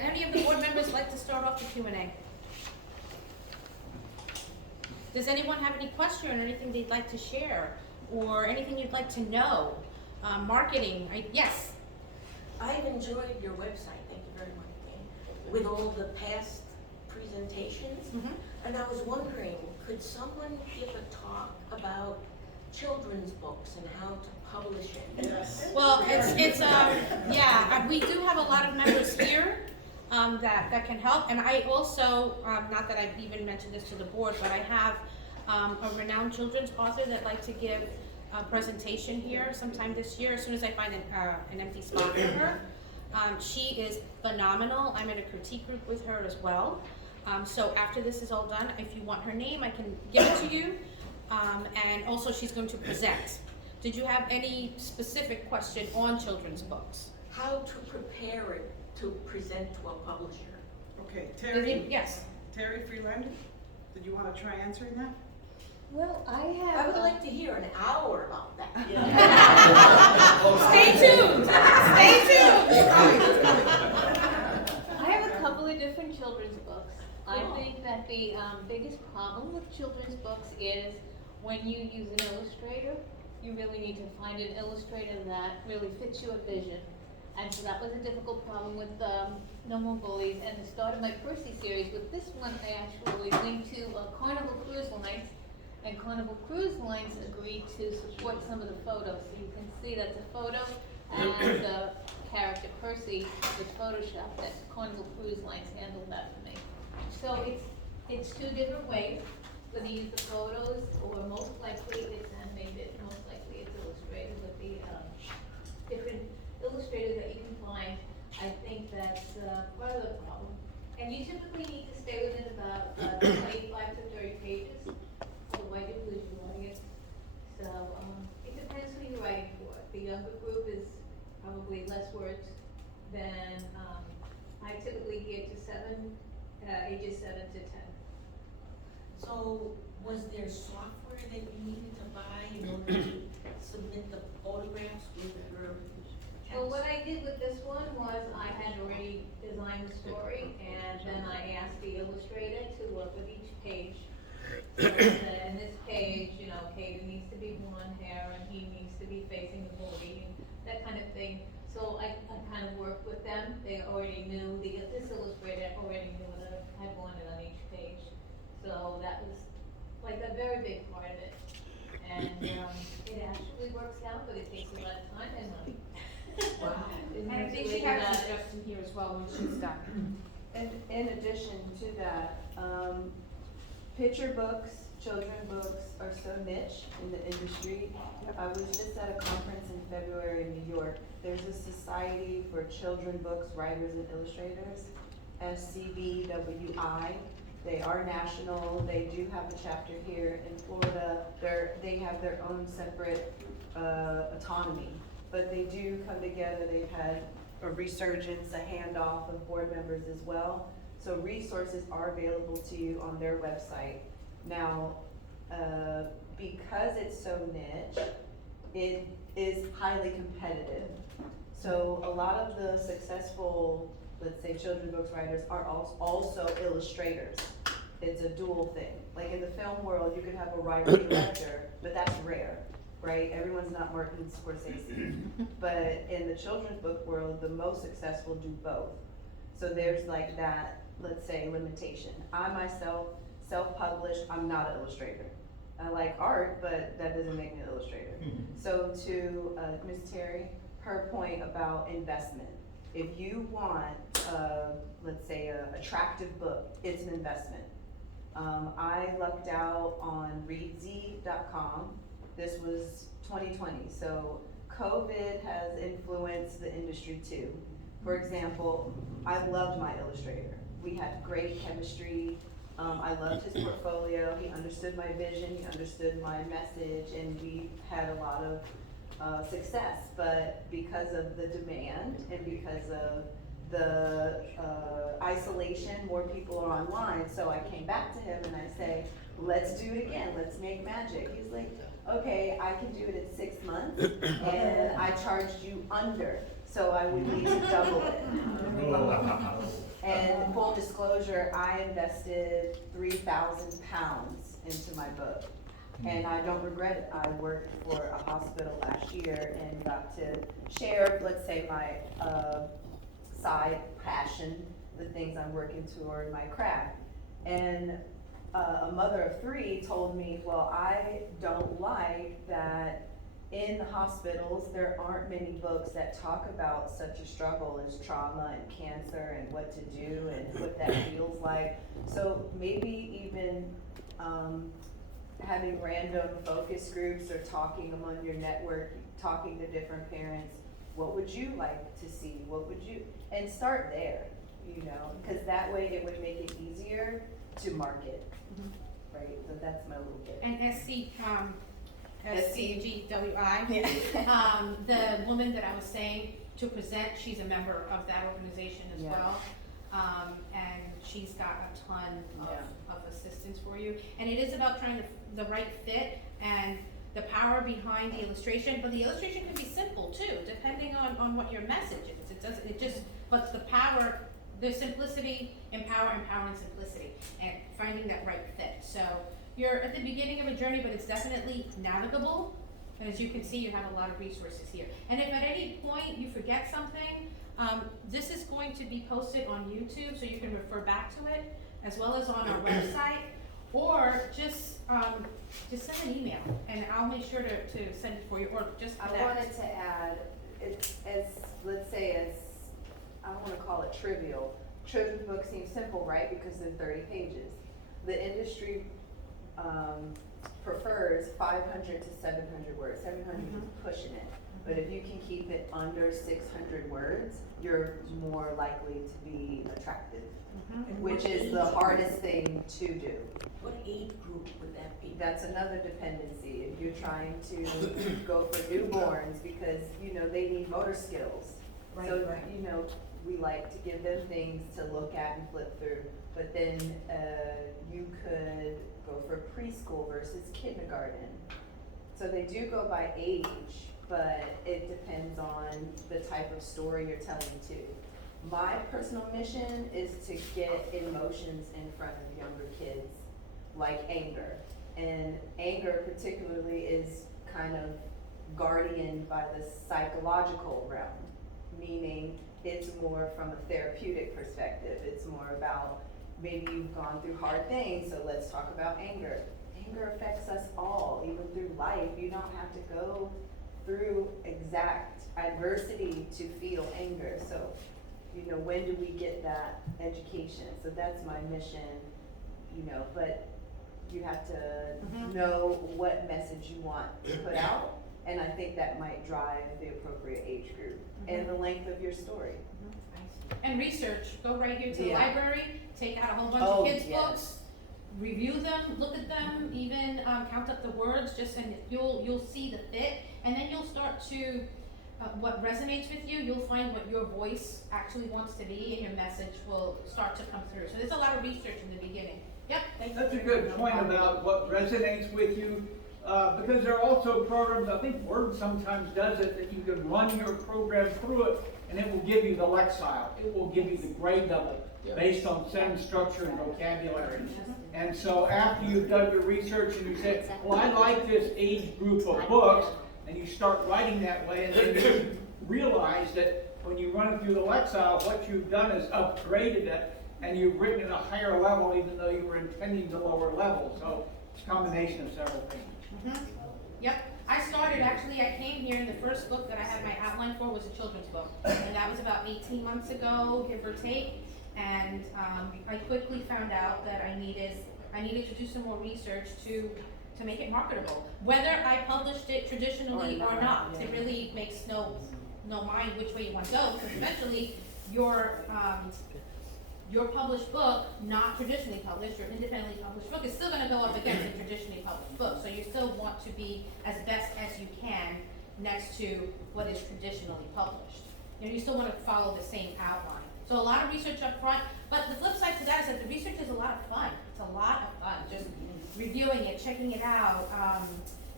any of the board members like to start off the Q&A? Does anyone have any question or anything they'd like to share, or anything you'd like to know? Marketing, yes? I've enjoyed your website, thank you very much, Dan, with all the past presentations. Mm-hmm. And I was wondering, could someone give a talk about children's books and how to publish it? Yes. Well, we do have a lot of members here that can help, and I also, not that I've even mentioned this to the board, but I have a renowned children's author that'd like to give a presentation here sometime this year, as soon as I find an empty spot for her. She is phenomenal. I'm in a critique group with her as well. So after this is all done, if you want her name, I can give it to you. And also she's going to present. Did you have any specific question on children's books? How to prepare it to present to a publisher? Okay, Terry. Yes. Terry Freelander, did you want to try answering that? Well, I I have. would like to hear an hour about that. Stay tuned. Stay tuned. I have a couple of different children's books. I Cool. think that the biggest problem with children's books is when you use an illustrator, you really need to find an illustrator that really fits your vision. And so that was a difficult problem with No More Bullies and the start of my Percy series. With this one, I actually linked to Carnival Cruise Lines, and Carnival Cruise Lines agreed to support some of the photos. So you can see that's a photo, and the character Percy was photoshopped. That Carnival Cruise Lines handled that for me. So it's two different ways. Whether you use the photos, or most likely it's animated, most likely it's illustrated with the different illustrators that you can find. I think that's part of the problem. And you typically need to stay within about 25 to 30 pages, otherwise you lose your audience. So it depends who you're writing for. The younger group is probably less words than I typically gear to ages 7 to 10. So was there software that you needed to buy in order to submit the photographs with your text? Well, what I did with this one was I had already designed the story, and then I asked the illustrator to work with each page. So in this page, Caden needs to be blonde hair, and he needs to be facing the bully, and that kind of thing. So I kind of worked with them. They already knew, this illustrator already knew what I wanted on each page. So that was like a very big part of it. And it actually works out, but it takes a lot of time and money. Wow. And I think she has a suggestion here as well when she's done. And in addition to that, picture books, children books are so niche in the industry. I was just at a conference in February in New York. There's a Society for Children Books Writers and Illustrators, SCBWI. They are national. They do have a chapter here in Florida. They have their own separate autonomy, but they do come together. They've had a resurgence, a handoff of board members as well. So resources are available to you on their website. Now, because it's so niche, it is highly competitive. So a lot of the successful, let's say, children's books writers are also illustrators. It's a dual thing. Like in the film world, you could have a writer director, but that's rare, right? Everyone's not Martin Scorsese. But in the children's book world, the most successful do both. So there's like that, let's say, limitation. I myself, self-published, I'm not an illustrator. I like art, but that doesn't make me an illustrator. So to Ms. Terry, her point about investment. If you want, let's say, an attractive book, it's an investment. I lucked out on readz.com. This was 2020, so COVID has influenced the industry too. For example, I loved my illustrator. We had great chemistry. I loved his portfolio. He understood my vision, he understood my message, and we had a lot of success. But because of the demand and because of the isolation, more people are online. So I came back to him and I say, let's do it again, let's make magic. He's like, okay, I can do it in 6 months, and I charged you under, so I would need to double it. disclosure, I invested 3,000 pounds into my book. And I don't regret it. I worked for a hospital last year and got to share, let's say, my side passion, the things I'm working toward, my craft. And a mother of 3 told me, well, I don't like that in the hospitals, there aren't many books that talk about such a struggle as trauma and cancer and what to do and what that feels like. So maybe even having random focus groups or talking among your network, talking to different parents, what would you like to see? What would you, and start there, you know, because that way it would make it easier to market, right? So that's my little bit. And SCGWI, the woman that I was saying to present, she's a member of that organization as Yeah. well. And she's got a ton of assistance for you. And it is about trying the right fit and the power behind the illustration, but the illustration can be simple too, depending on what your message is. But the power, the simplicity, empower and simplicity, and finding that right fit. So you're at the beginning of a journey, but it's definitely navigable. And as you can see, you have a lot of resources here. And if at any point you forget something, this is going to be posted on YouTube, so you can refer back to it, as well as on our website, or just send an email, and I'll make sure to send it for you, or just I connect. wanted to add, it's as, let's say as, I don't wanna call it trivial. Children's books seem simple, right, because they're 30 pages. The industry prefers 500 to 700 words. 700 is pushing it. But if you can keep it under 600 words, you're more likely to be attractive, And which what is age the group? hardest thing to do. What age group would that be? That's another dependency. If you're trying to go for newborns, because, you know, they need motor skills. So, Right. you know, we like to give them things to look at and flip through. But then you could go for preschool versus kindergarten. So they do go by age, but it depends on the type of story you're telling too. My personal mission is to get emotions in front of younger kids, like anger. And anger particularly is kind of guardianed by the psychological realm, meaning it's more from a therapeutic perspective. It's more about maybe you've gone through hard things, so let's talk about anger. Anger affects us all, even through life. You don't have to go through exact adversity to feel anger. So, you know, when do we get that education? So that's my mission, you know, but you have to know what message you want to put out, and I think that might drive the appropriate age group and the length of your story. And research, go right here to the Yeah. library, take out a whole bunch Oh, of kids' yes. books, review them, look at them, even count up the words, and you'll see the fit, and then you'll start to, what resonates with you, you'll find what your voice actually wants to be, and your message will start to come through. So there's a lot of research in the beginning. Yep. That's a good point about what resonates with you, because there are also programs, I think Word sometimes does it, that you can run your program through it, and it will give you the Lexile. It will give you the grade level based on sentence structure and vocabulary. And so after you've done your research and you say, well, I like this age group of books, and you start writing that way, and then you realize that when you run it through the Lexile, what you've done is upgraded it, and you've written at a higher level even though you were intending to lower level. So it's a combination of several things. Yep. I started, actually, I came here, and the first book that I had my outline for was a children's book. And that was about 18 months ago, give or take. And I quickly found out that I needed to do some more research to make it marketable. Whether I published it traditionally or not, it really makes no mind which way you want to go, because eventually your published book, not traditionally published, your independently published book, is still going to go up against a traditionally published book. So you still want to be as best as you can next to what is traditionally published. You know, you still want to follow the same outline. So a lot of research up front, but the flip side to that is that the research is a lot of fun. It's a lot of fun, just reviewing it, checking it out,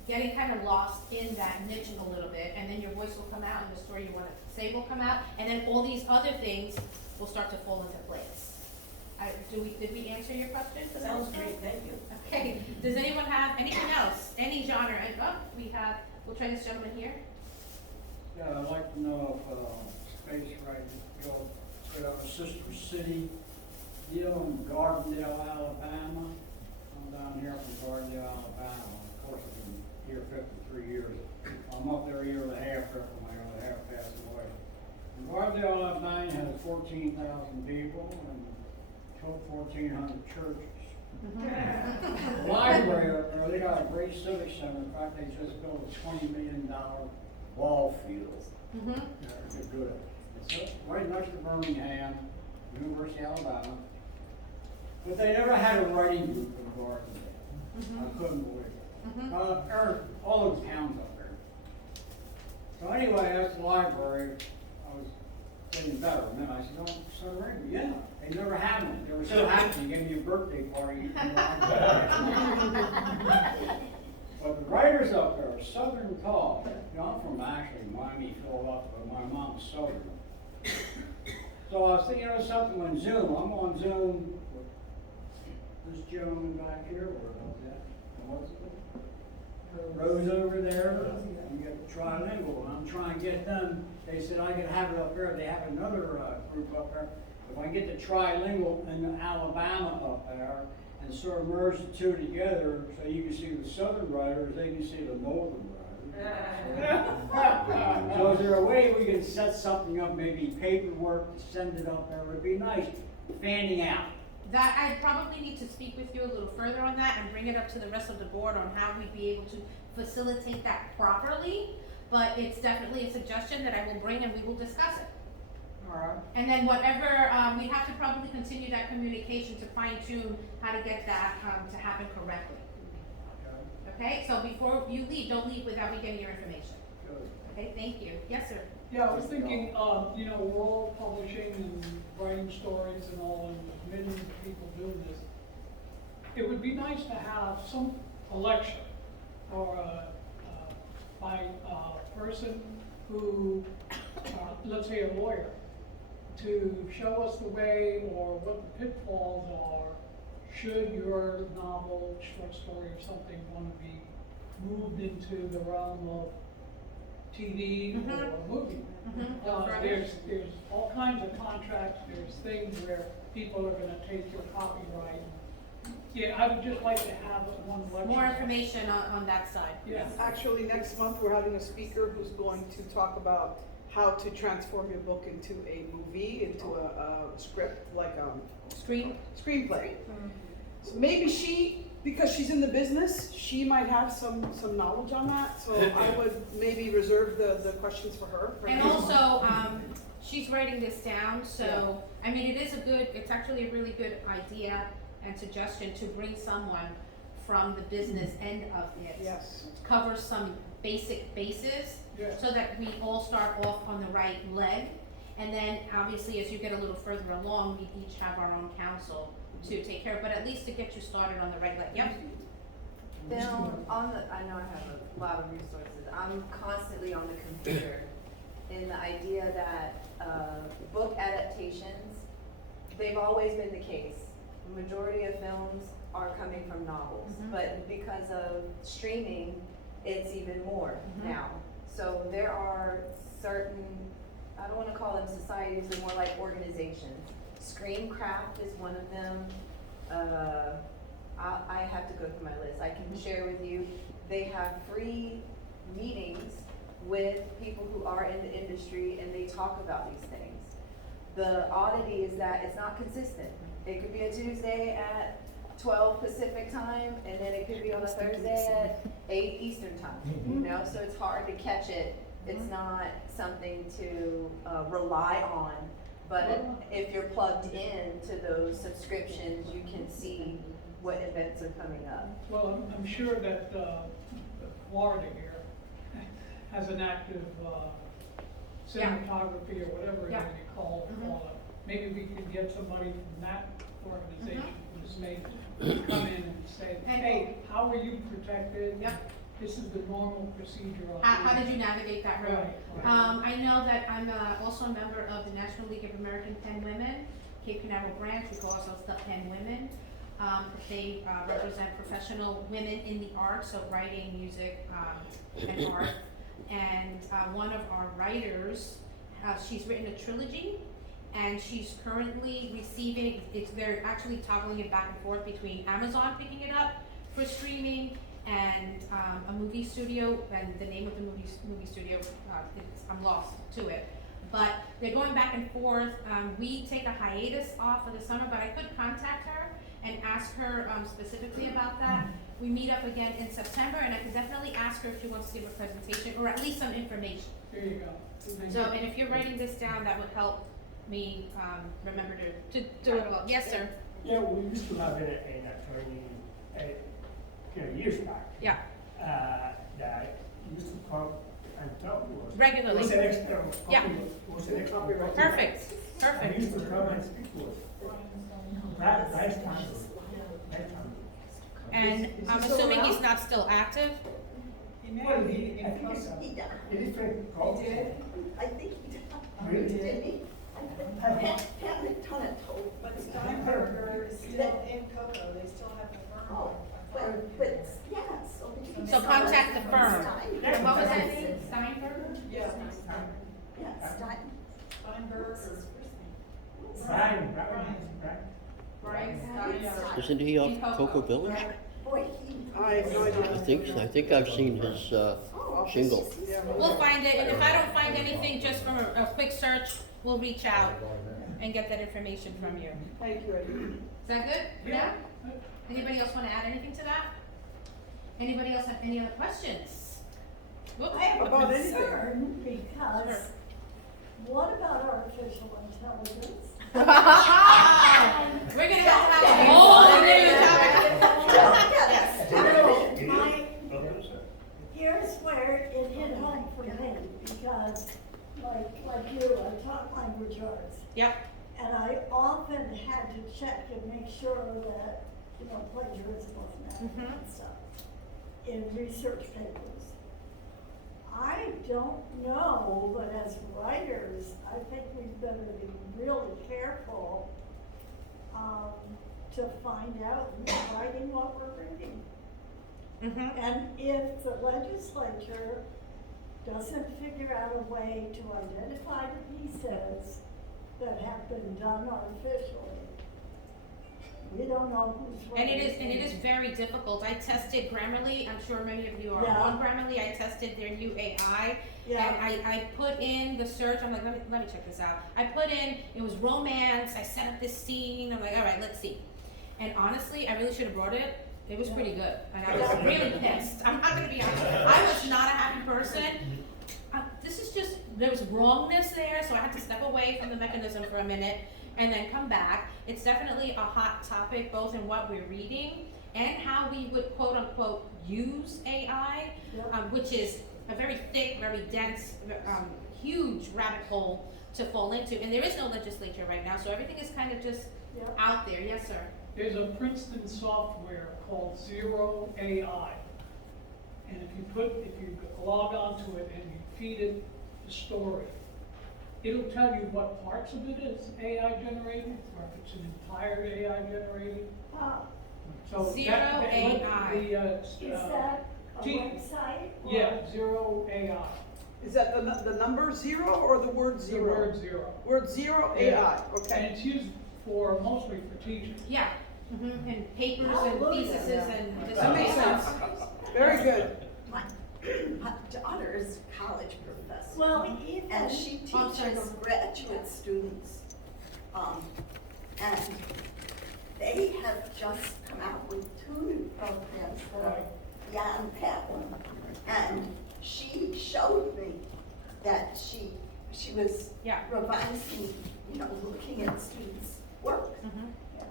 getting kind of lost in that niche a little bit, and then your voice will come out and the story you want to say will come out, and then all these other things will start to fall into place. Did we answer your question? for that? Sounds great, thank you. Okay, does anyone have anything else, any genre, and, we'll try this gentleman here. Yeah, I'd like to know if space right, you'll set up a sister city deal in Gardendale, Alabama. I'm down here from Gardendale, Alabama. Of course, I've been here 53 years. I'm up there a year and a half after my other half passed away. And Gardendale, Alabama has 14,000 people and 1,400 churches. The library up there, they got a great civic center. In fact, they just built a $20 million ball field. They're good. It's right next to Birmingham, University of Alabama. But they never had a writing group in Gardendale. I couldn't believe it. There all those towns up there. So anyway, that's the library. I was getting better. And then I said, "Oh, so right, yeah." They never had one. They were so happy. They gave me a birthday party. But the writers up there are Southern tall. You know, I'm from actually Miami, Philadelphia, but my mom's Southern. So I was thinking of something on Zoom. I'm on Zoom with this gentleman back here. Where was that? What's it? Rose over there. You get trilingual. And I'm trying to get them. They said I could have it up there. They have another group up there. If I get the trilingual in Alabama up there and sort of merge the two together so you can see the southern writers, they can see the northern writers. So is there a way we can set something up, maybe paperwork to send it up there? It'd be nice, fanning out. That, I probably need to speak with you a little further on that and bring it up to the rest of the board on how we'd be able to facilitate that properly. But it's definitely a suggestion that I will bring and we will discuss it. Alright. And then whatever, we have to probably continue that communication to fine tune how to get that, to happen correctly. Okay, so before you leave, don't leave without me getting your information. Good. Okay, thank you. Yes, sir. Yeah, I was thinking, you know, we're all publishing and writing stories and all, and millions of people doing this. It would be nice to have some election or by a person who, let's say a lawyer, to show us the way or what the pitfalls are should your novel, short story or something want to be moved into the realm of TV or movie. There's all kinds of contracts, there's things where people are gonna take your copyright. Yeah, I would just like to have one lecture. More information on that side. Yeah. Actually, next month, we're having a speaker who's going to talk about how to transform your book into a movie, into a script, like screenplay. So maybe she, because she's in the business, she might have some knowledge on that, so I would maybe reserve the questions for her. And also, she's writing this down, so, I mean, it's actually a really good idea and suggestion to bring someone from the business end of it. Yes. Cover some basic bases, Yeah. so that we all start off on the right leg. And then, obviously, as you get a little further along, we each have our own counsel to take care of, but at least to get you started on the right leg. Yep. Bill, I know I have a lot of resources. I'm constantly on the computer, and the idea that book adaptations, they've always been the case. The majority of films are coming from novels, but because of streaming, it's even more now. So there are certain, I don't want to call them societies, they're more like organizations. Screencraft is one of them. I have to go through my list. I can share with you. They have free meetings with people who are in the industry, and they talk about these things. The oddity is that it's not consistent. It could be a Tuesday at 12 Pacific time, and then it could be on a Thursday at 8 Eastern time, you know? So it's hard to catch it. It's not something to rely on, but if you're plugged in to those subscriptions, you can see what events are coming up. Well, I'm sure that Florida here has an active cinematography or whatever Yeah. you call it. Maybe we could get somebody from that organization from the state to come in and say, hey, how are you protected? Yep. This is the normal procedure. How did you navigate that road? Right. I know that I'm also a member of the National League of American Pen Women, Cape Canaveral branch, we call ourselves the Pen Women. They represent professional women in the arts, so writing, music, and art. And one of our writers, she's written a trilogy, and she's currently receiving, they're actually toggling it back and forth between Amazon picking it up for streaming and a movie studio, and the name of the movie studio, I'm lost to it. But they're going back and forth. We take a hiatus off for the summer, but I could contact her and ask her specifically about that. We meet up again in September, and I could definitely ask her if she wants to give a presentation, or at least some information. There you go. So, and if you're writing this down, that would help me remember to do it all. Yes, sir? Yeah, we used to have an attorney, years back. Yeah, That used to come and talk to us. regularly. Was an expert. Yeah. Was an expert. Copyright. Perfect, He perfect. used to come and speak to us. That, nice time. Nice time. And I'm Is he still assuming around? he's not still active? Well, I think it's He died. a different culture. I think he died. Really? Didn't he? Pat McDonough told. But Steinberger is still in Cocoa, they still have the firm. Oh, but, yeah, so. So contact the firm. Stein- What was that name? Steinberger? Yeah, Yeah, Stein. Steinberg What's his or first name? Brian. Brian Yeah. Stein. Isn't he In off Cocoa Village? Boy, he. I have no idea. I think I've seen his, Oh, shingle. Yeah, We'll find it, and if I don't find anything just from a quick search, we'll reach out and get that information from you. Thank you, Eddie. Is that good? Yeah? Anybody else wanna add anything to that? Anybody else have any other questions? Whoops. I have a About anything. concern Sure. because what about artificial intelligence? We're gonna have a whole new topic. Yes. Here's where it hit home for me, because like you, I taught language arts. Yep. And I often had to check and make sure that, plagiarism wasn't happening and stuff in research papers. I don't know, but as writers, I think we better be really careful to find out who's writing what we're reading. Mm-hmm. And if the legislature doesn't figure out a way to identify the pieces that have been done artificially, we don't know who's And writing. it is very difficult. I tested Grammarly. I'm sure many of you are Yeah. on Grammarly. I tested their new AI. Yeah. And I put in the search. I'm like, let me check this out. I put in, it was romance. I set up this scene. I'm like, all right, let's see. And honestly, I really should have brought it. It was pretty good. And I was really pissed. I'm not gonna be honest. I was not a happy person. This is just, there was wrongness there, so I had to step away from the mechanism for a minute and then come back. It's definitely a hot topic, both in what we're reading and how we would quote unquote use AI, which is a very thick, very dense, huge rabbit hole to fall into. And there is no legislature right now, so everything is kind of just out there. Yes, sir. There's a Princeton software called Zero AI. And if you log onto it and you feed it the story, it'll tell you what parts of it is AI generated, or if it's an entire AI generated. Ah, So Zero that- AI. is that a T- website? or- Yeah, Zero AI, Is that the number zero or the word the zero? word zero. Word zero, AI, And okay. it's used mostly for teachers. Yeah. Mm-hmm. And papers and Hallelujah. theses and That makes sense. Very good. My daughter is a college professor. Well, even. And she teaches graduate students. And they have just come out with 2 new programs that are beyond that one. And she showed me that she was Yeah. revising, looking at students' work. Mm-hmm.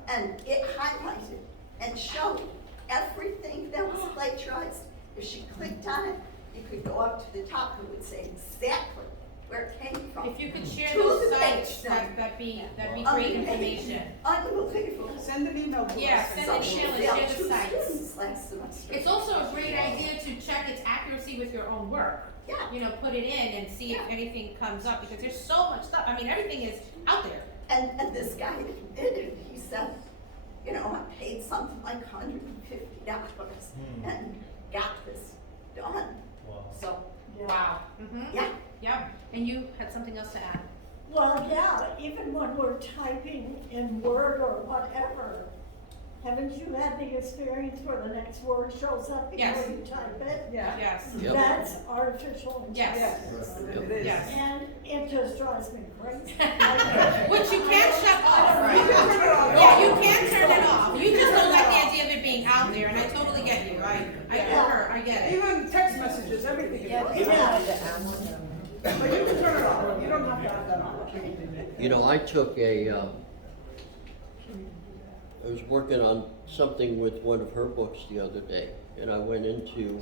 And it highlighted and showed everything that was plagiarized. If she clicked on it, you could go up to the top and it would say exactly where it came from. If you could share To those the sites, page number. that'd be great information. Unbelievable. Send an email to us. Yeah, send an email and share the Two sites. students last semester. It's also a great idea to check its accuracy with your own work. Yeah. Put it in and see if anything comes up, because there's so much stuff. I mean, everything is out there. And this guy something like $150 and got this done. So, Wow. Mm-hmm. yeah. Yep. And you had something else to add? Well, yeah, even when we're typing in Word or whatever, haven't you had the experience where the next word shows up Yes. before you type it? Yeah. Yes. Yep. That's artificial Yes. intelligence. It is. Yes. And it just drives me crazy. Which you can't shut off. You can turn it off. Yeah, you can turn it off. You just don't like the idea of it being out there, and I totally get you. I concur, I get it. Even text messages, everything. Yeah, is people on. have to ask them. But you can turn it off, you don't have to have that on. You know, I took I was working on something with one of her books the other day, and I went into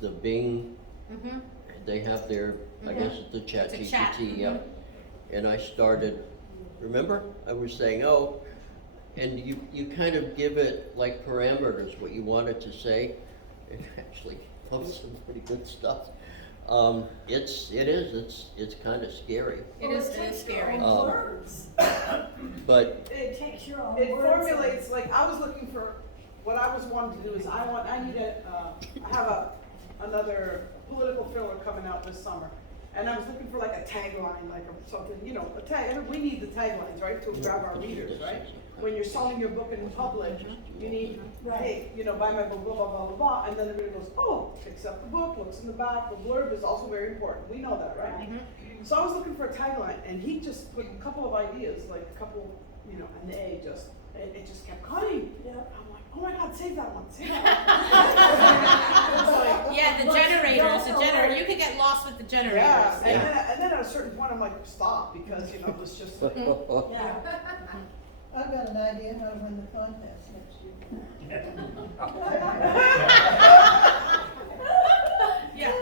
the Bing, Mm-hmm. they have their, I guess it's the chat It's a chat, GPT, yep. And I started, remember, I was saying, oh, and you kind of give it like parameters, what you want it to say. It actually comes some pretty good stuff. It's kind of scary, It is scary. Words. but It takes your own It words. formulates, like, I was looking for, what I was wanting to do is, I have another political thriller coming out this summer. And I was looking for like a tagline, like something, you know, a tag, and we need the taglines, right, to grab our readers, right? When you're selling your book in public, you need, hey, you know, buy my book, blah, blah, blah, blah, blah, and then everybody goes, oh, picks up the book, looks in the back, the blurb is also very important, we know that, right? So I was looking for a tagline, and he just put a couple of ideas, like a couple, you know, and it just kept coming. Yeah. I'm like, oh my God, save that one, save that one. It's like, Yeah, the generator, you could get lost with the generators. yeah, and then at a certain point, I'm like, stop, because, you know, it was just like, Yeah. I've got an idea how to win the contest next year. Yeah.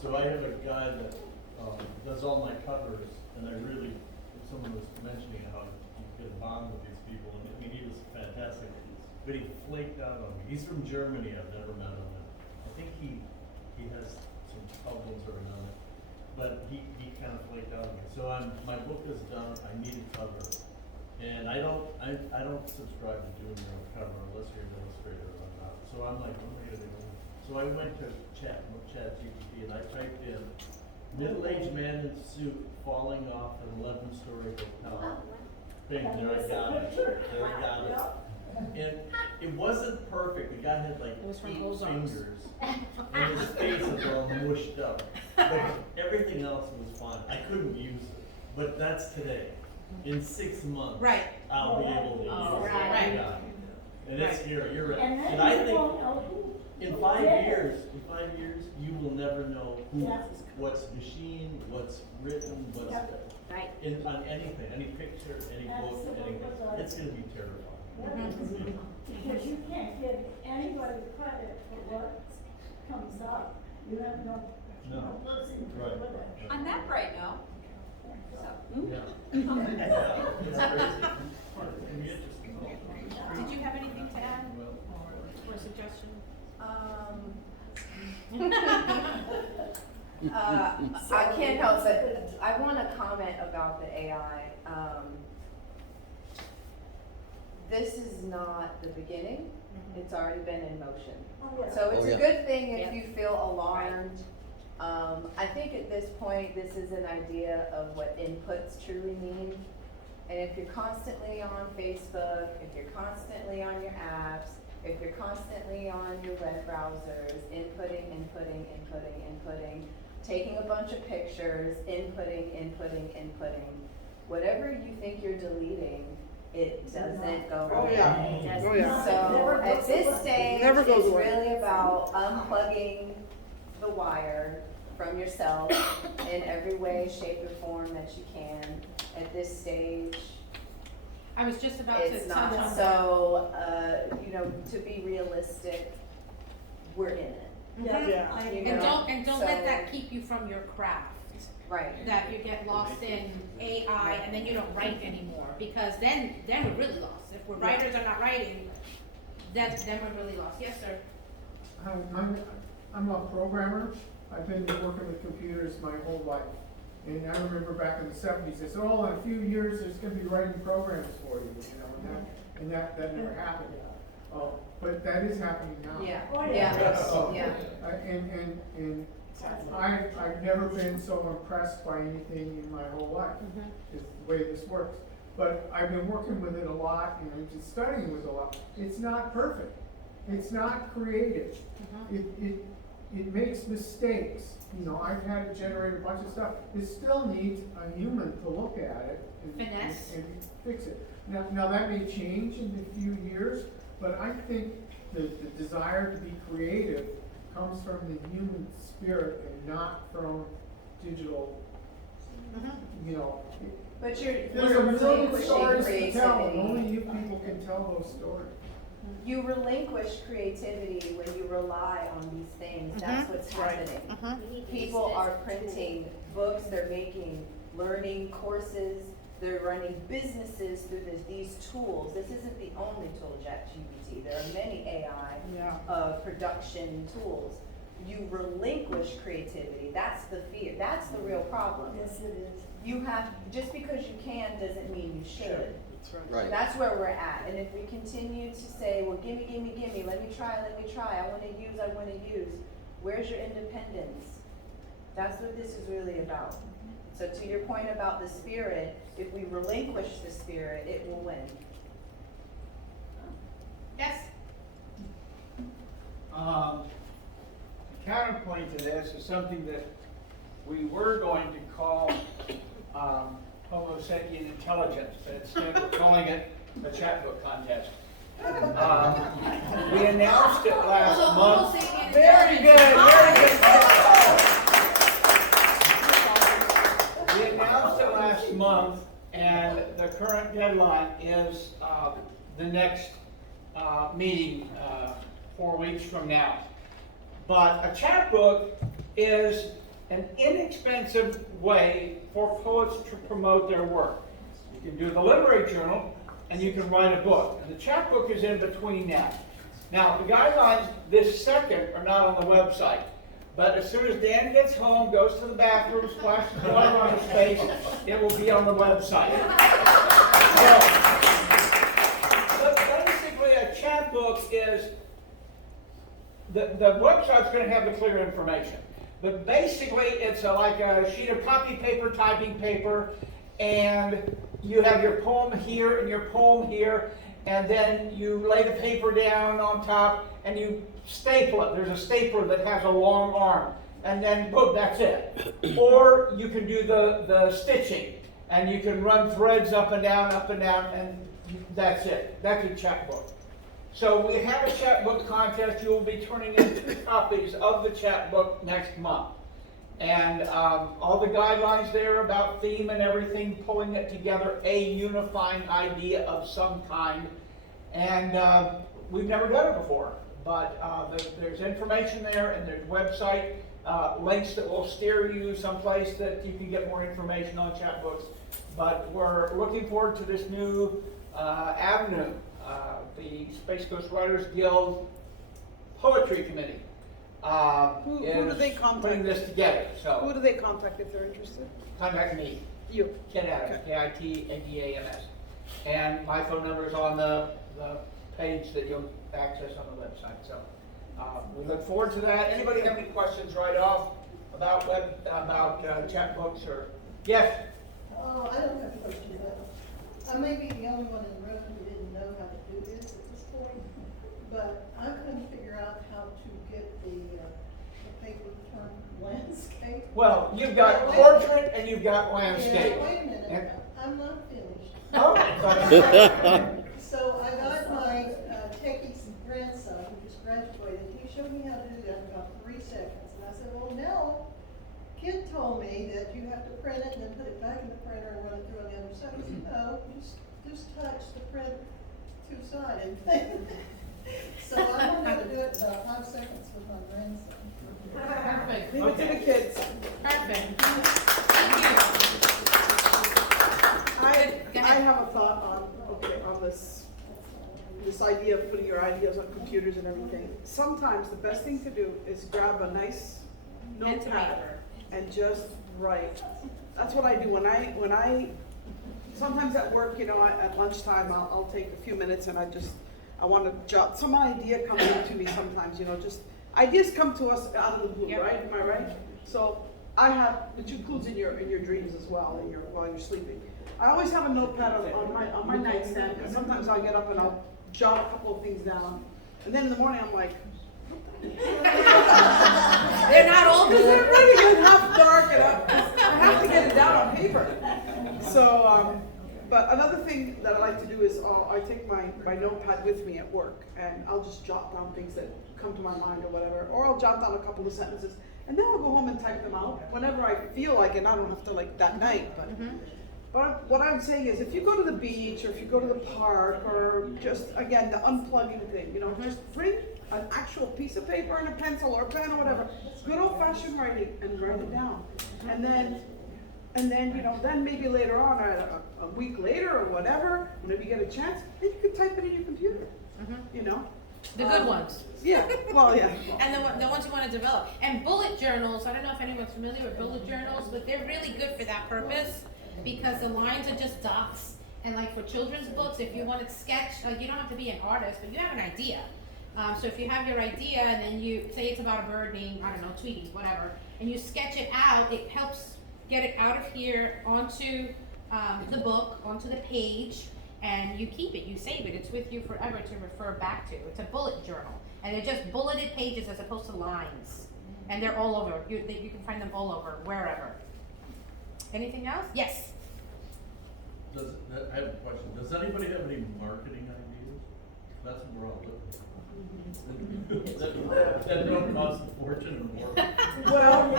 So I have a guy that does all my covers, and I really, someone was mentioning how you get a bond with these people, and I mean, he was fantastic, but he flaked out on me. He's from Germany, I've never met him. I think he has some problems or another, but he kind of flaked out on me. So my book is done, I need a cover. And I don't subscribe to doing your own cover unless you're an illustrator or not. So I'm like, what am I gonna do? So I went to ChatGPT and I typed in middle-aged man in suit falling off an 11-story hotel. Bing, there I got it. There I got it. And it wasn't perfect. The guy had like It was from 8 Ozarks. fingers, and his face was all mushed up. But everything else was fine. I couldn't use it, but that's today. In 6 months, Right. I'll be able to use it. right. Yeah. And it's scary. You're right. And then And I you think won't know who in did 5 it. years, you will never know Yeah. what's machine, what's written, what's Right. on anything, any picture, any book, Absolutely. anything. It's gonna be terrifying. Because you can't give anybody credit for what comes up. You have no person to do Right. with it. On that bright note, Yeah. It's crazy. It'll be interesting. Did you have anything to add or a suggestion? I can't help but, I want to comment about the AI. This is not the beginning, it's already been in motion. Oh, yeah. So it's Oh, yeah. a good thing if Yeah. you feel alarmed. I think at this point, this is an idea of what inputs truly mean. And if you're constantly on Facebook, if you're constantly on your apps, if you're constantly on your web browsers, inputting, taking a bunch of pictures, inputting, whatever you think you're deleting, it doesn't go oh away. yeah, oh yeah. So at this stage, Never goes it's away. really about unplugging the wire from yourself in every way, shape, or form that you can. At this stage, I was just about to it's touch on not that. so, to be realistic, we're in it. Yeah. Yeah. You And know? don't let So- that keep you from your craft. Right. That you get lost in AI and then you don't write anymore, because then we're really lost. If we're writers are not writing, then we're really lost. Yes, sir. I'm a programmer. I've been working with computers my whole life. And I remember back in the 70s, they said, oh, in a few years, there's gonna be writing programs for you, you know, and that never happened. But that is happening now. Yeah, Oh, yeah, yeah. yeah. And I've never been so impressed by anything in my whole life, is the way this works. But I've been working with it a lot, and I'm just studying with it a lot. It's not perfect. It's not creative. It makes mistakes. You know, I've had to generate a bunch of stuff. It still needs a human to look at it and fix it. Now that may change in a few years, but I think the desire to be creative comes from the human spirit and not from digital, you know. But There's you're a million relinquishing stories to tell, and creativity. only you people can tell those stories. You relinquish creativity when you rely on these things. That's what's happening. People are printing books, they're making learning courses, they're running businesses through these tools. This isn't the only tool, ChatGPT. There are many AI production tools. You relinquish creativity. That's the fear. That's the real problem. Yes, it is. You have, just because you can doesn't mean you should. That's right. Right. That's where we're at. And if we continue to say, well, gimme, let me try, I wanna use, where's your independence? That's what this is really about. So to your point about the spirit, if we relinquish the spirit, it will win. Yes? Counterpoint to this is something that we were going to call Homo sapien intelligence, but instead we're calling it a chatbook contest. We announced it last month. Very good, very good. We announced it last month, and the current deadline is the next meeting 4 weeks from now. But a chapbook is an inexpensive way for poets to promote their work. You can do the literary journal, and you can write a book. And the chapbook is in between that. Now, the guidelines this second are not on the website. But as soon as Dan gets home, goes to the bathroom, splashes water on his face, it will be on the website. So, basically, a chapbook is, the website's going to have the clear information. But basically, it's like a sheet of copy paper, typing paper, and you have your poem here and your poem here, and then you lay the paper down on top, and you staple it. There's a stapler that has a long arm, and then boom, that's it. Or you can do the stitching, and you can run threads up and down, and that's it. That's a chapbook. So we have a chapbook contest. You will be turning in 2 copies of the chapbook next month. And all the guidelines there about theme and everything, pulling it together, a unifying idea of some kind. And we've never done it before, but there's information there, and there's website links that will steer you someplace that you can get more information on chapbooks. But we're looking forward to this new avenue. The Space Coast Writers Guild Poetry Committee Who do they is contact? putting this together. So Who do they contact if they're interested? contact me, You. Kit Adams, K-I-T-A-D-A-M-S. And my phone number is on the page that you'll access on the website. So we look forward to that. Anybody have any questions right off about chapbooks or? Yes? Oh, I don't have questions. I may be the only one in the room who didn't know how to do this at this point, but I couldn't figure out how to get the paper term landscape. Well, you've got portrait and you've got landscape. Yeah, wait a minute, I'm not finished. Oh, So I got my techie's grandson, who just graduated, he showed me how to do that in about 3 seconds. And I said, well, no, Kid told me that you have to print it and then put it back in the printer and run it through on the other side. He said, no, just touch the print two-sided thing. So I learned how to do it in about 5 seconds with my grandson. Perfect. Leave it to the kids. Perfect. I have a thought on this idea of putting your ideas on computers and everything. Sometimes the best thing to do is grab a nice notepad and just write. That's what I do when I sometimes at work, you know, at lunchtime, I'll take a few minutes and I just I wanna jot, some idea comes into me sometimes, you know, just, ideas come to us out of the blue, Yep. right? Am I right? So, I have, which includes in your dreams as well, while you're sleeping. I always have a notepad on my nightstand, because sometimes I'll get up and I'll jot a couple of things down. And then in the morning, I'm like, They're not all because good. they're really getting half dark and I have to get it down on paper. So, but another thing that I like to do is I take my notepad with me at work and I'll just jot down things that come to my mind or whatever, or I'll jot down a couple of sentences and then I'll go home and type them out whenever I feel like it. I don't have to like that night, but. But what I'm saying is, if you go to the beach, or if you go to the park, or just, again, the unplugging thing, you know, just bring an actual piece of paper and a pencil or a pen or whatever, good old fashioned writing, and write it down. And then, you know, then maybe later on, a week later or whatever, whenever you get a chance, then you can type it in your computer, you know? The good ones. Yeah, well, yeah. And the ones you want to develop. And bullet journals, I don't know if anyone's familiar with bullet journals, but they're really good for that purpose because the lines are just dots. And like for children's books, if you want to sketch, like you don't have to be an artist, but you have an idea. So if you have your idea and then you say it's about a bird named, I don't know, Tweety, whatever, and you sketch it out, it helps get it out of here onto the book, onto the page, and you keep it, you save it. It's with you forever to refer back to. It's a bullet journal. And they're just bulleted pages as opposed to lines. And they're all over. You can find them all over, wherever. Anything else? Yes. I have a question. Does anybody have any marketing ideas? That's what we're all looking for. That don't cost a fortune or more. Well,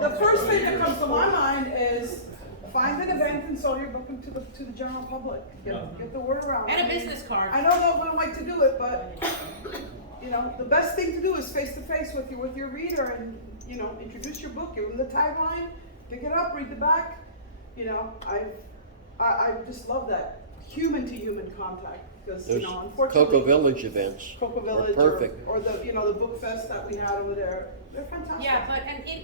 the first thing that comes to my mind is find an event and sell your book to the general public. Get the word around. And a business card. I know no one like to do it, but you know, the best thing to do is face to face with your reader and, you know, introduce your book, give them the tagline, pick it up, read the back. You know, I just love that human to human contact because, you know, unfortunately. Cocoa Village events. Cocoa Village. Perfect. Or the, you know, the book fest that we had over there. They're fantastic. Yeah, but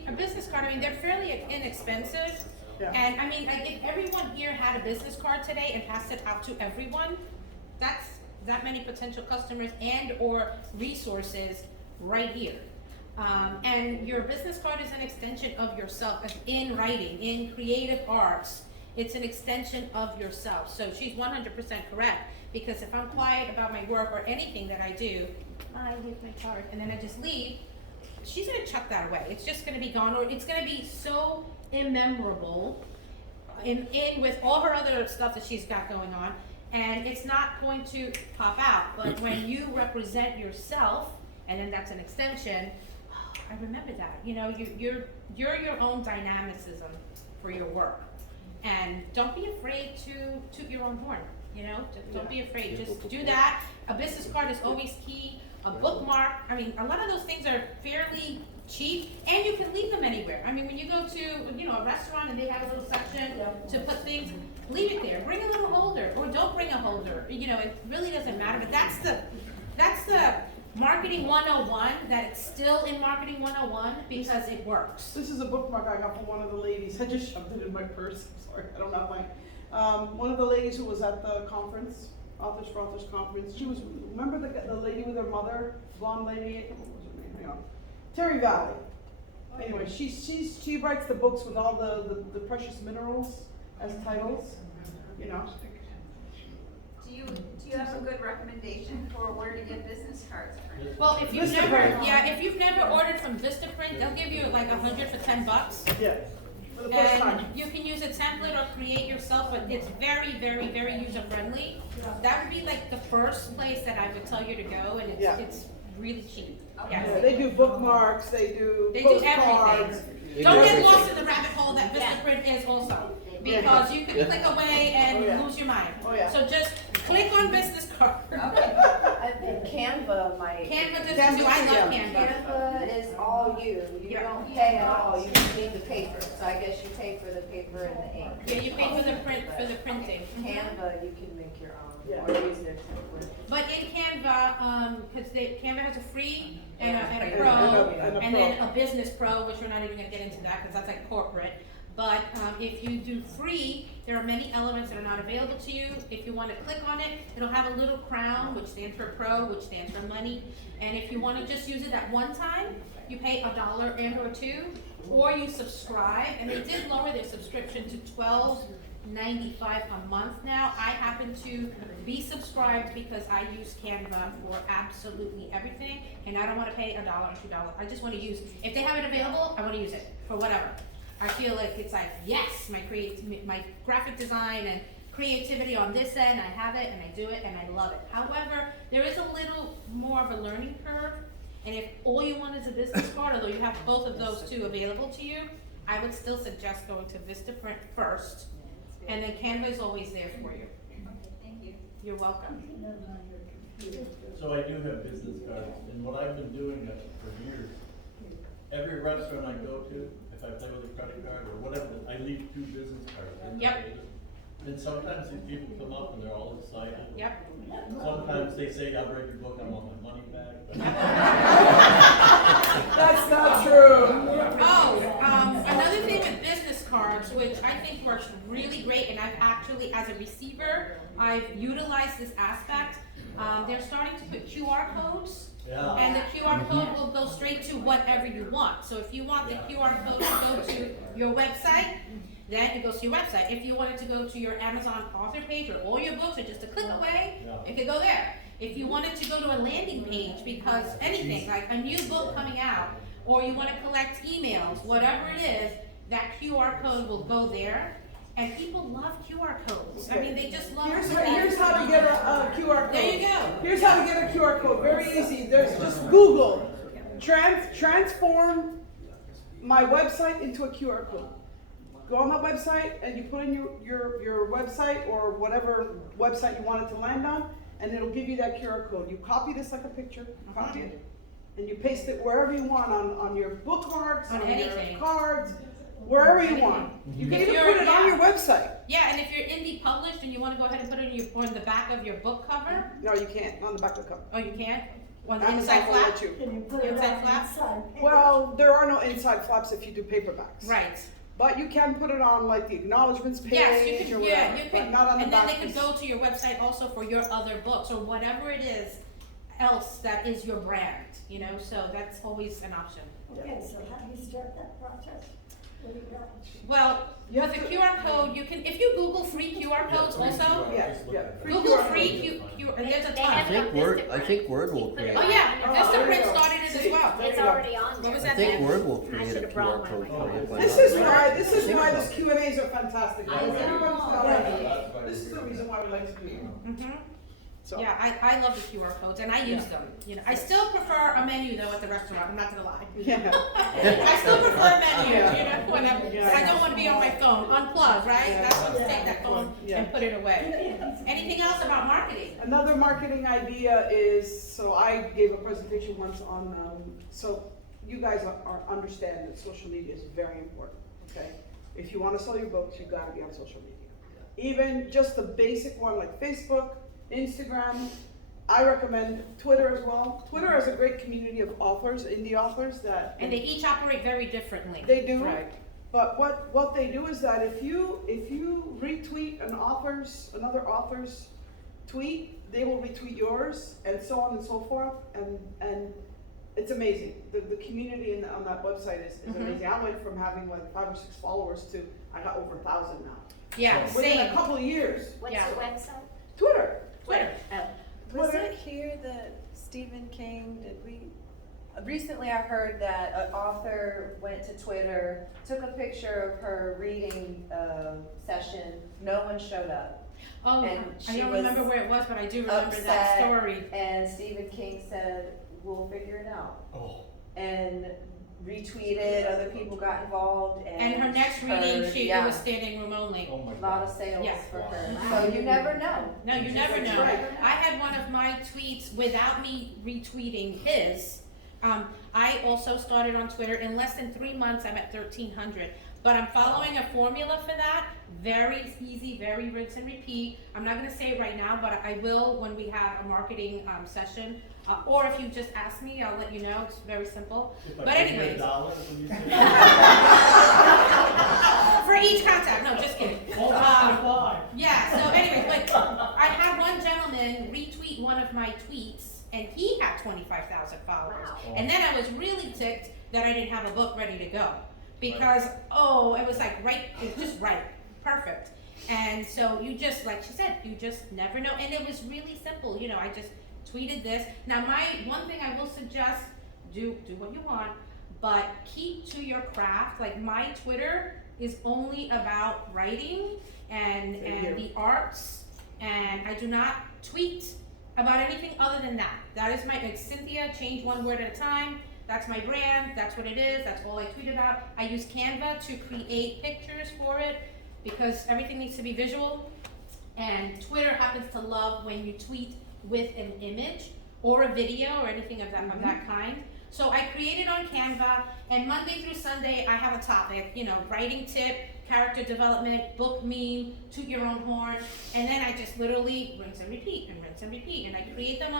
a business card, I mean, they're fairly inexpensive. Yeah. And I mean, like if everyone here had a business card today and passed it out to everyone, that's that many potential customers and or resources right here. And your business card is an extension of yourself, as in writing, in creative arts. It's an extension of yourself. So she's 100% correct, because if I'm quiet about my work or anything that I do, I leave my card and then I just leave, she's gonna chuck that away. It's just gonna be gone, or it's gonna be so immemorable in with all her other stuff that she's got going on, and it's not going to pop out. But when you represent yourself, and then that's an extension, I remember that. You know, you're your own dynamicism for your work, and don't be afraid to toot your own horn. You know, don't be afraid. Just do that. A business card is always key. A bookmark. I mean, a lot of those things are fairly cheap, and you can leave them anywhere. I mean, when you go to, you know, a restaurant and they have a little section to put things, leave it there. Bring a little holder, or don't bring a holder. You know, it really doesn't matter. But that's the marketing 101. That it's still in marketing 101 because it works. This is a bookmark I got from one of the ladies. I just shoved it in my purse. I'm sorry, I don't have my. One of the ladies who was at the conference, Authors for Authors conference. She was, remember the lady with her mother, blonde lady. What was her name? Hang on. Terry Valley. Anyway, she writes the books with all the precious minerals as titles. You know. Do you have a good recommendation for where to get business cards printed? Well, if you've never ordered from Vistaprint, they'll give you like 100 for $10. Yeah. For the first time. And you can use a template or create yourself, but it's very, very, very user friendly. That would be like the first place that I would tell you to go, and it's really cheap. Yeah, Yes. they do bookmarks, they do postcards. Everything. Don't get lost in the rabbit hole that Vistaprint is also, because you can click away and lose your mind. Oh, yeah. So just click on business card. I think Canva might. Canva does it too. I love Canva. Canva is all you. You don't pay at all. You just need the paper. So I guess you pay for the paper and the ink. Yeah, you pay for the printing. Canva, you can make your own Yeah. or use their template. But in Canva, because Canva has a free and a And pro, a and pro. then a business pro, which we're not even gonna get into that because that's like corporate. But if you do free, there are many elements that are not available to you. If you want to click on it, it'll have a little crown, which stands for pro, which stands for money. And if you want to just use it at one time, you pay $1 and or $2, or you subscribe. And they did lower their subscription to $12.95 a month now. I happen to be subscribed because I use Canva for absolutely everything, and I don't want to pay $1 or $2. I just want to use, if they have it available, I want to use it for whatever. I feel like it's like, yes, my graphic design and creativity on this end, I have it and I do it and I love it. However, there is a little more of a learning curve, and if all you want is a business card, although you have both of those two available to you, I would still suggest going to Vistaprint first, and then Canva is always there for you. Okay, thank you. You're welcome. So I do have business cards, and what I've been doing for years, every restaurant I go to, if I play with a credit card or whatever, I leave 2 business cards. Yep. And sometimes these people come up and they're all excited. Yep. Sometimes they say, I'll break your book, I want my money back. That's not true. Oh, another thing with business cards, which I think works really great, and I've actually, as a receiver, I've utilized this aspect. They're starting to put QR codes. Yeah. And the QR code will go straight to whatever you want. So if you want the QR code to go to your website, then it goes to your website. If you want it to go to your Amazon author page or all your books, or just a click away, it could go there. If you want it to go to a landing page because anything, like a new book coming out, or you want to collect emails, whatever it is, that QR code will go there. And people love QR codes. I mean, they just love Here's how to get a QR code. There you go. Here's how to get a QR code. Very easy. There's just Google. Transform my website into a QR code. Go on that website and you put in your website or whatever website you want it to land on, and it'll give you that QR code. You copy this like a picture, copy it, and you paste it wherever you want on your bookmarks, on your cards, wherever you want. You can even put it on your website. Yeah, and if you're indie published and you want to go ahead and put it on the back of your book cover. No, you can't. On the back of the cover. Oh, you can't? On the Amazon inside will flap? let you. Can you put it Inside on flap? inside? Well, there are no inside flaps if you do paperbacks. Right. But you can put it on like the acknowledgements page Yes, you can, or yeah, whatever, you but can, not on the and then back. they could go to your website also for your other books or whatever it is else that is your brand, you know, so that's always an option. Okay, so how do you start that process? Where do you go? Well, with a QR code, you can, if you Google free QR codes also, Google free QR, and there's a ton. I think Word will create. Oh yeah, there you Vistaprint go. started it as well. It's already on What there. was I that think name? Word will create a QR code for you. This is why this Q&As are fantastic. I know. Everyone's got ideas. This is the reason why we like to do them. Mhm. So. Yeah, I love the QR codes and I use them, you know. I still prefer a menu though at the restaurant, I'm not gonna lie. Yeah. I still prefer a menu, Yeah. you know, when I don't wanna be on my phone, unplug, right? Yeah. That's when take that phone Yeah. and put it away. Anything else about marketing? Another marketing idea is, so I gave a presentation once on, so you guys understand that social media is very important, okay? If you wanna sell your books, you gotta be on social media. Even just the basic one like Facebook, Instagram, I recommend Twitter as well. Twitter is a great community of authors, indie authors that. And they each operate very differently. They do. Right. But what they do is that if you retweet another author's tweet, they will retweet yours, and so on and so forth, and it's amazing. The community on that website is amazing. I went from having like 5 or 6 followers to I got over 1,000 now. Yeah, So within same. a couple of years. What's Yeah. the website? Twitter. Was Twitter. it here that Stephen King, recently I heard that an author went to Twitter, took a picture of her reading session, no one showed up. Oh, And I she don't was remember where it was, but I do remember that upset, story. And Stephen King said, we'll figure it out. Oh. And retweeted, other people got involved, And her next reading, it was standing room only. Oh my a lot God. of sales Yeah. for her. So you never know. No, you never know. I had one of my tweets without me retweeting his. I also started on Twitter. In less than 3 months, I'm at 1,300. but I'm following a formula for that. Very easy, very rinse and repeat. I'm not gonna say it right now, but I will when we have a marketing session. Or if you just ask me, I'll let you know. It's very simple. If I But pay you anyways. $1, will you say? For each contact, no, just kidding. Multiply. Yeah, so anyways, but I had one gentleman retweet one of my tweets, and he had 25,000 followers. And then I was really ticked that I didn't have a book ready to go. Because, it was like it was just right, perfect. And so you just, like she said, you just never know. And it was really simple, I just tweeted this. Now one thing I will suggest, do what you want, but keep to your craft. Like my Twitter is only about writing and the arts, and I do not tweet about anything other than that. That is it's Cynthia, change one word at a time. That's my brand, that's what it is, that's all I tweet about. I use Canva to create pictures for it because everything needs to be visual. And Twitter happens to love when you tweet with an image or a video or anything of that kind. So I created on Canva, and Monday through Sunday I have a topic, writing tip, character development, book meme, toot your own horn, and then I just literally rinse and repeat, and I create them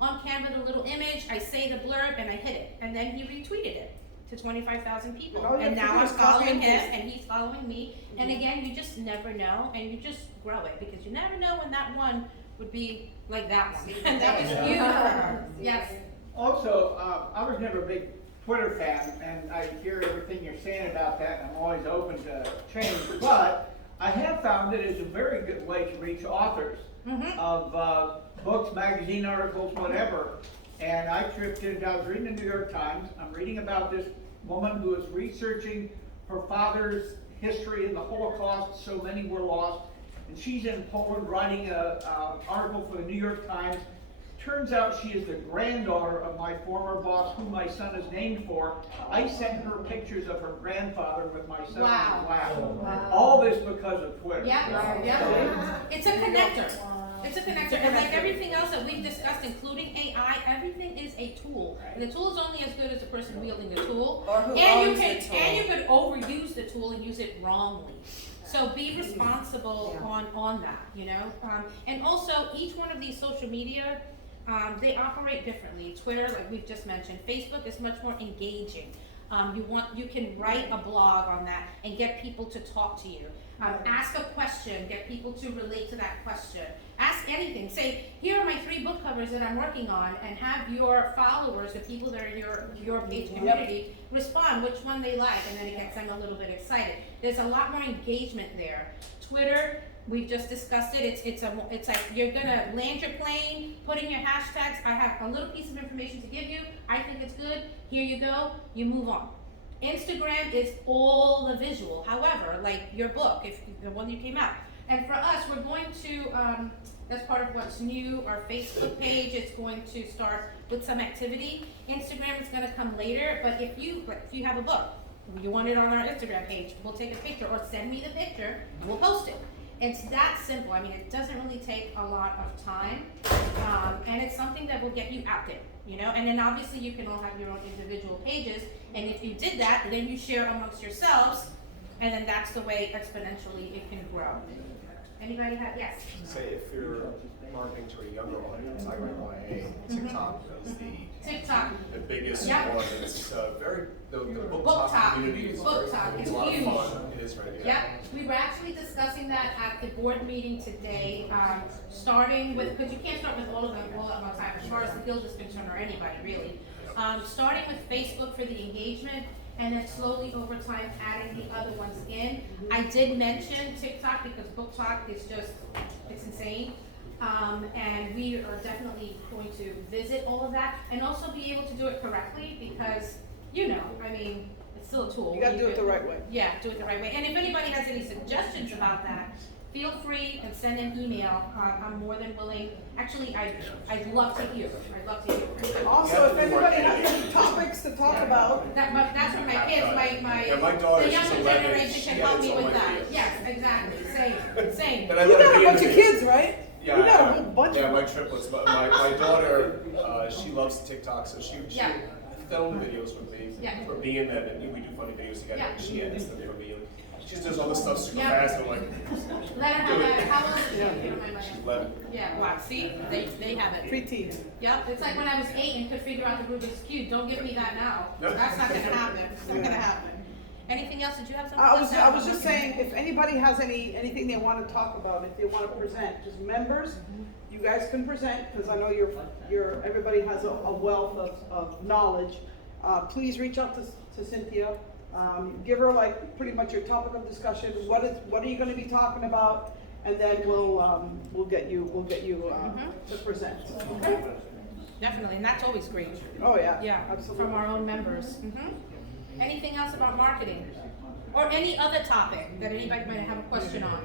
on Canva, the little image, I say the blurb, and I hit it, and then he retweeted it to 25,000 people, and now I'm following him, and he's following me, and again, you just never know, and you just grow it, because you never know when that one would be like that one, and that was you. Yes. Also, I was never a big Twitter fan, and I hear everything you're saying about that, and I'm always open to change, but I have found it is a very good way to reach authors of books, magazine articles, whatever. And I tripped into, I was reading the New York Times, I'm reading about this woman who is researching her father's history in the Holocaust, so many were lost, and she's in Poland writing an article for the New York Times. Turns out she is the granddaughter of my former boss, who my son is named for. I sent her pictures of her grandfather with my son. Wow. All this because of Twitter. Yeah. It's a connector. It's a connector, and like everything else that we've discussed, including AI, everything is a tool. And the tool is only as good as the person wielding the tool. Or who owns the tool. And you could overuse the tool and use it wrongly. So be responsible on that, And also, each one of these social media, they operate differently. Twitter, like we've just mentioned, Facebook is much more engaging. You can write a blog on that and get people to talk to you. Ask a question, get people to relate to that question. Ask anything. Say, here are my 3 book covers that I'm working on, and have your followers, the people that are in your page community, respond which one they like, and then it gets them a little bit excited. There's a lot more engagement there. Twitter, we've just discussed it. It's like you're gonna land your plane, put in your hashtags. I have a little piece of information to give you. I think it's good. Here you go. You move on. Instagram is all the visual. However, like your book, if the one you came out. And for us, we're going to, that's part of what's new, our Facebook page is going to start with some activity. Instagram is gonna come later, but if you have a book, you want it on our Instagram page, we'll take a picture, or send me the picture, we'll post it. It's that simple. I mean, it doesn't really take a lot of time, and it's something that will get you out there, And then obviously you can all have your own individual pages, and if you did that, then you share amongst yourselves, and then that's the way exponentially it can grow. Anybody have, yes? Say if you're marketing to a younger audience, I went YA, TikTok is the biggest one. It's the book talk community is book talk it's is a lot huge. of fun. It is right. Yep, we were actually discussing that at the board meeting today, starting with, because you can't start with all of them all at one time, as far as the guild is concerned, or anybody really. Starting with Facebook for the engagement, and then slowly over time adding the other ones in. I did mention TikTok because book talk is just, it's insane. And we are definitely going to visit all of that and also be able to do it correctly because, I mean, it's still a tool. You gotta do it the right way. Yeah, do it the right way. And if anybody has any suggestions about that, feel free and send an email. I'm more than willing. Actually, I'd love to hear. Also, if anybody has any topics to talk about. That's for my kids, my daughter, the she's younger 11, generation can she help has me all with that. ideas. Yes, exactly. Same. But I You let her got a be bunch of innovative. kids, right? Yeah, You got a whole bunch yeah, of my triplets. But my daughter, she loves TikTok, so she Yeah. film videos with me, Yeah. for being them, and we do funny videos together, Yeah. and she edits them for me, and she just does all this stuff super Yeah. fast, I'm like, Let her do have it. it. How old is she? If you don't mind my She's asking. 11. Yeah, wow, see, they have it. Preteen. Yep, it's like when I was 8 and could figure out the Rubik's Cube, don't give me that now. No. That's not gonna happen, it's not gonna happen. Anything else, did you have something? I was just saying, if anybody has anything they wanna talk about, if they wanna present, just members, you guys can present, cause I know everybody has a wealth of knowledge. Please reach out to Cynthia, give her like pretty much your topic of discussion, what are you gonna be talking about? And then we'll get you to present. Definitely, and that's always great. Oh, yeah. Yeah, Absolutely. from our own members. Anything else about marketing? Or any other topic that anybody might have a question on?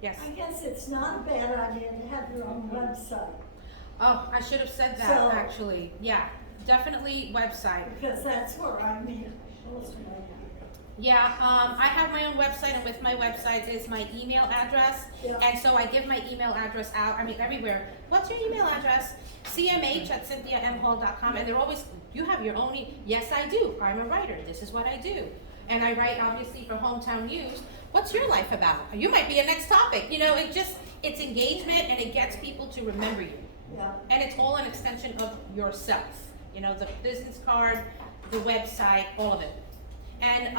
Yes. I guess it's not a bad idea to have your own website, Oh, I should have said that, So- actually. Yeah, definitely website. because that's where I meet most of my. Yeah, I have my own website, and with my website is my email address. Yeah. And so I give my email address out, I mean, everywhere. What's your email address? cmh@cynthiamhall.com, and they're always, you have your own, yes, I do. I'm a writer. This is what I do. And I write, obviously, for Hometown News. What's your life about? You might be a next topic. You know, it's engagement, and it gets people to remember you. Yeah. And it's all an extension of yourself. You know, the business card, the website, all of it. And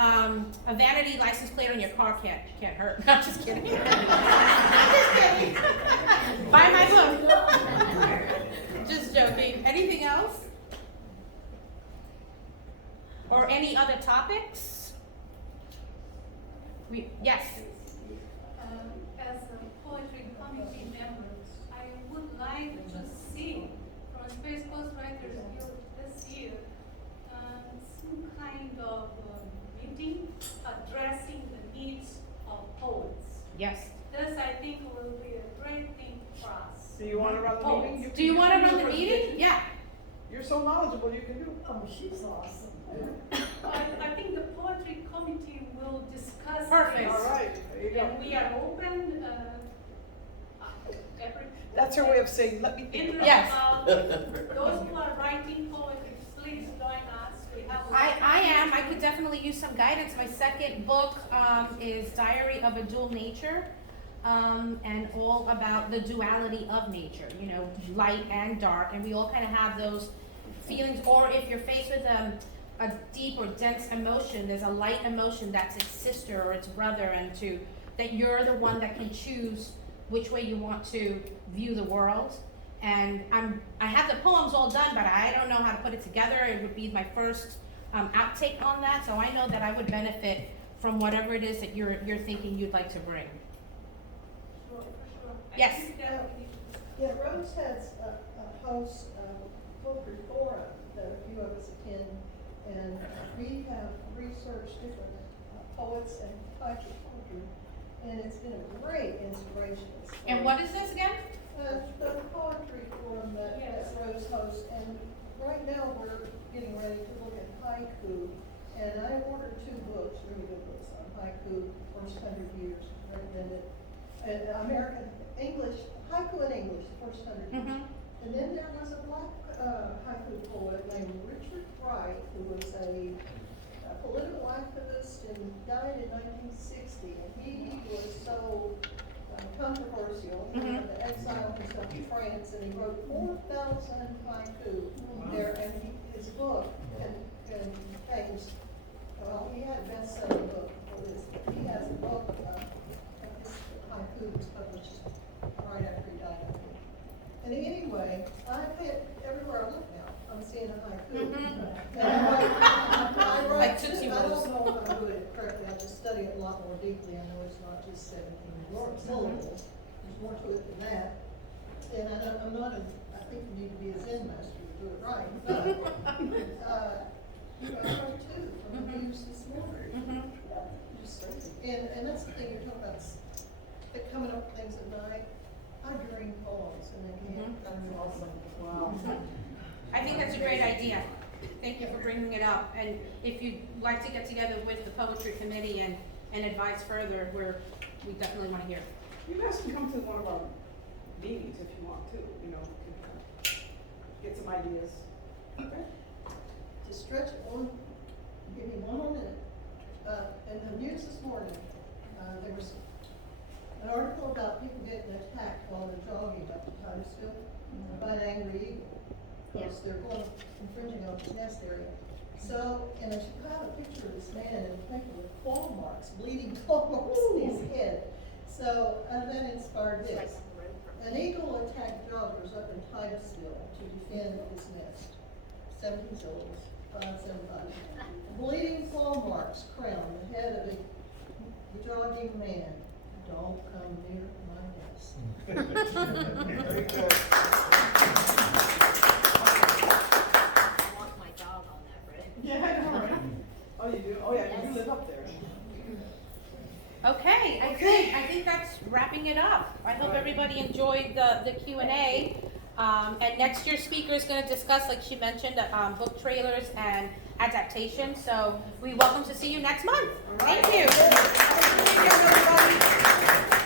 a vanity license plate on your car can't hurt. I'm just kidding. I'm just kidding. Buy my book. Just joking. Anything else? Or any other topics? Yes. As a poetry committee member, I would like to see from Space Coast Writers Guild this year some kind of meeting addressing the needs of poets. Yes. This, I think, will be a great thing for us. Do you wanna run the meeting? Do you want to run the meeting? Yeah. You're so knowledgeable, you can do it. Oh, she's awesome. I think the poetry committee will discuss Perfect. this. All right, there you go. And we are open, That's her way of saying, let me think. Yes. Those who are writing poetry, please join us. We have. I am. I could definitely use some guidance. My second book is Diary of a Dual Nature, and all about the duality of nature, you know, light and dark, and we all kind of have those feelings, or if you're faced with a deep or dense emotion, there's a light emotion that's its sister or its brother, and that you're the one that can choose which way you want to view the world. And I have the poems all done, but I don't know how to put it together. It would be my first outtake on that, so I know that I would benefit from whatever it is that you're thinking you'd like to bring. Sure, for sure. Yes. I think that we need to Yeah, Rose has a host poetry forum that a few of us attend, and we have researched different poets and types of poetry, and it's been a great inspiration. And what is this again? The poetry forum that Rose hosts, and right now we're getting ready to look at haiku, and I ordered 2 books, really good books on haiku, first 100 years, recommended. And American English, haiku in English, the first 100 years. Mm-hmm. And then there was a black haiku poet named Richard Wright, who was a political activist and died in 1960. And he was so controversial. He had to exile himself to France, and he wrote 4,000 haiku there. And his book contains, well, he had a best-selling book for this. He has a book of his haiku was published right after he died, I think. And anyway, I hit everywhere I look now, I'm seeing a haiku. And I write Like too. Tootsie I don't Rolls. know if I'm doing it correctly, I just study it a lot more deeply. I know it's not just 17 syllables, there's more to it than that. And I'm not I think you need to be a Zen master to do it right, but, I wrote 2 from the news this morning. Just, and that's the thing you're talking about, coming up with things at night. I dream poems, and they can't come awesome. Wow. I think that's a great idea. Thank you for bringing it up. And if you'd like to get together with the poetry committee and advise further, we definitely want to hear. You guys can come to one of our meetings if you want to, you know, get some ideas. Okay? to stretch it on, give me one more minute. In the news this morning, there was an article about people getting attacked while they're jogging up to Titusville by an angry eagle. Because they're going, infringing on his nest area. So, and she put out a picture of this man in a paper with claw marks, bleeding claw marks in his head. So, that inspired this. An eagle attacked joggers up in Titusville to defend his nest. 575. Bleeding claw marks crown the head of a jogging man. Don't come near my nest. Very good. I want my dog on that, Brett. Yeah, I know, right? Oh, you do? Oh, yeah, you live up there. Okay, I think that's wrapping it up. I hope everybody enjoyed the Q&A. And next year's speaker is gonna discuss, like she mentioned, book trailers and adaptation. So we welcome to see you next month. Thank you. Thank you, everybody.